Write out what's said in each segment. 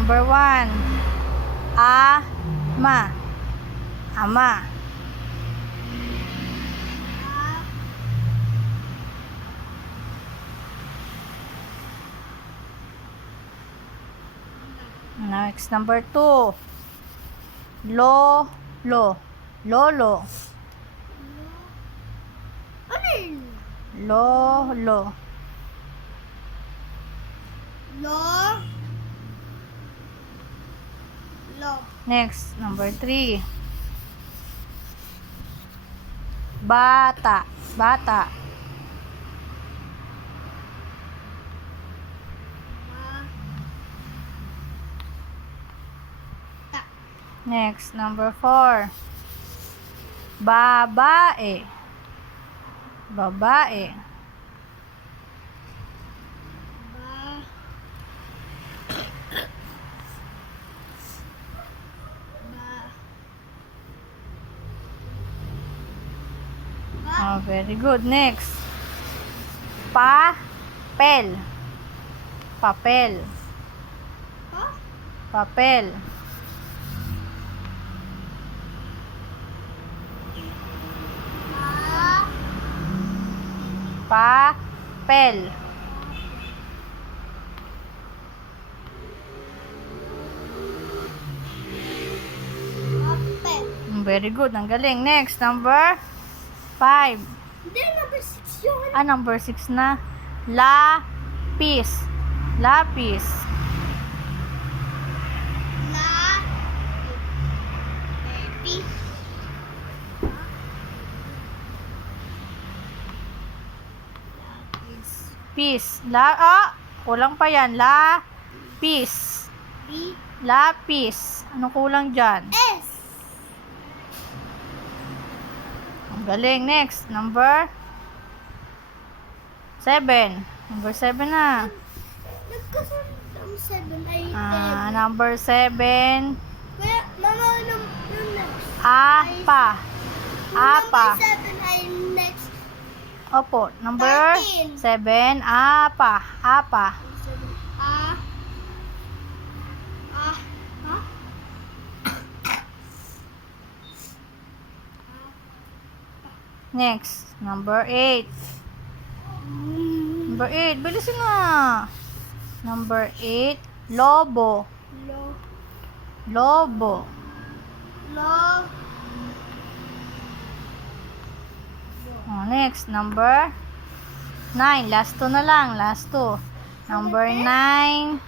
number 1. Ama. Ama. Next, number 2. Lolo. Lolo. Ano yun? Lolo. Lo. Next, number 3. Bata. Bata. Next, number 4. Babae. Babae. Oh, very good. Next. Papel. Papel. Papel. Papel. Very good. Ang galing. Next, number 5. Hindi, number 6 yun. Number 6 na. Lapis. Lapis. Lapis. Kulang pa yan. Lapis. Lapis. Anong kulang dyan? S. Ang galing. Next, number 7. Number 7 na. Nagkasunod ang 7 ay Number 7. Kaya, mama, nung next. Apa. Apa. Number 7 ay next. Opo. Number 7. Apa. Apa. Next, number 8. Number 8, bilisin na. Number 8, lobo. Lobo. Next, number 9. Last 2 na lang. Last 2. Number 9.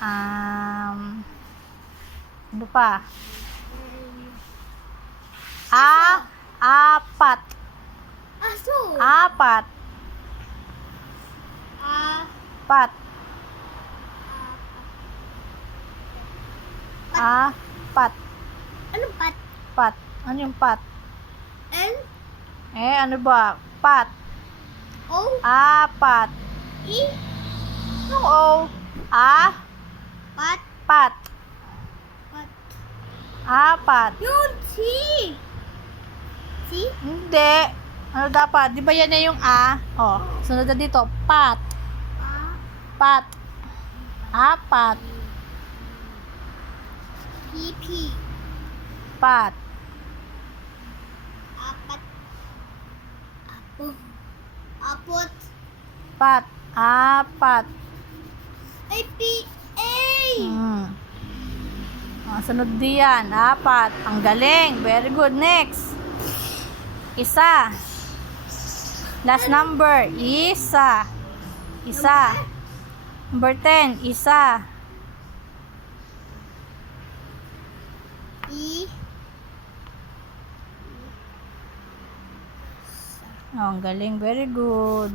Ano pa? Apat. Aso. Apat. Pat. Apat. Anong pat? Pat. Ano yung pat? L? Ano ba? Pat. O? Apat. E? Yung O. Pat? Pat. Pat. Apat. Yun, C. C? Hindi. Ano dapat? Di ba yan na yung A? Oh, sunod na dito. Pat. Pat. Apat. P. Pat. Apat. Apot. Pat. Apat. Ay, P. A. Sunod diyan. Apat. Ang galing. Very good. Next. Isa. Last number. Isa. Isa. Number 10. Isa. E. Ang galing. Very good.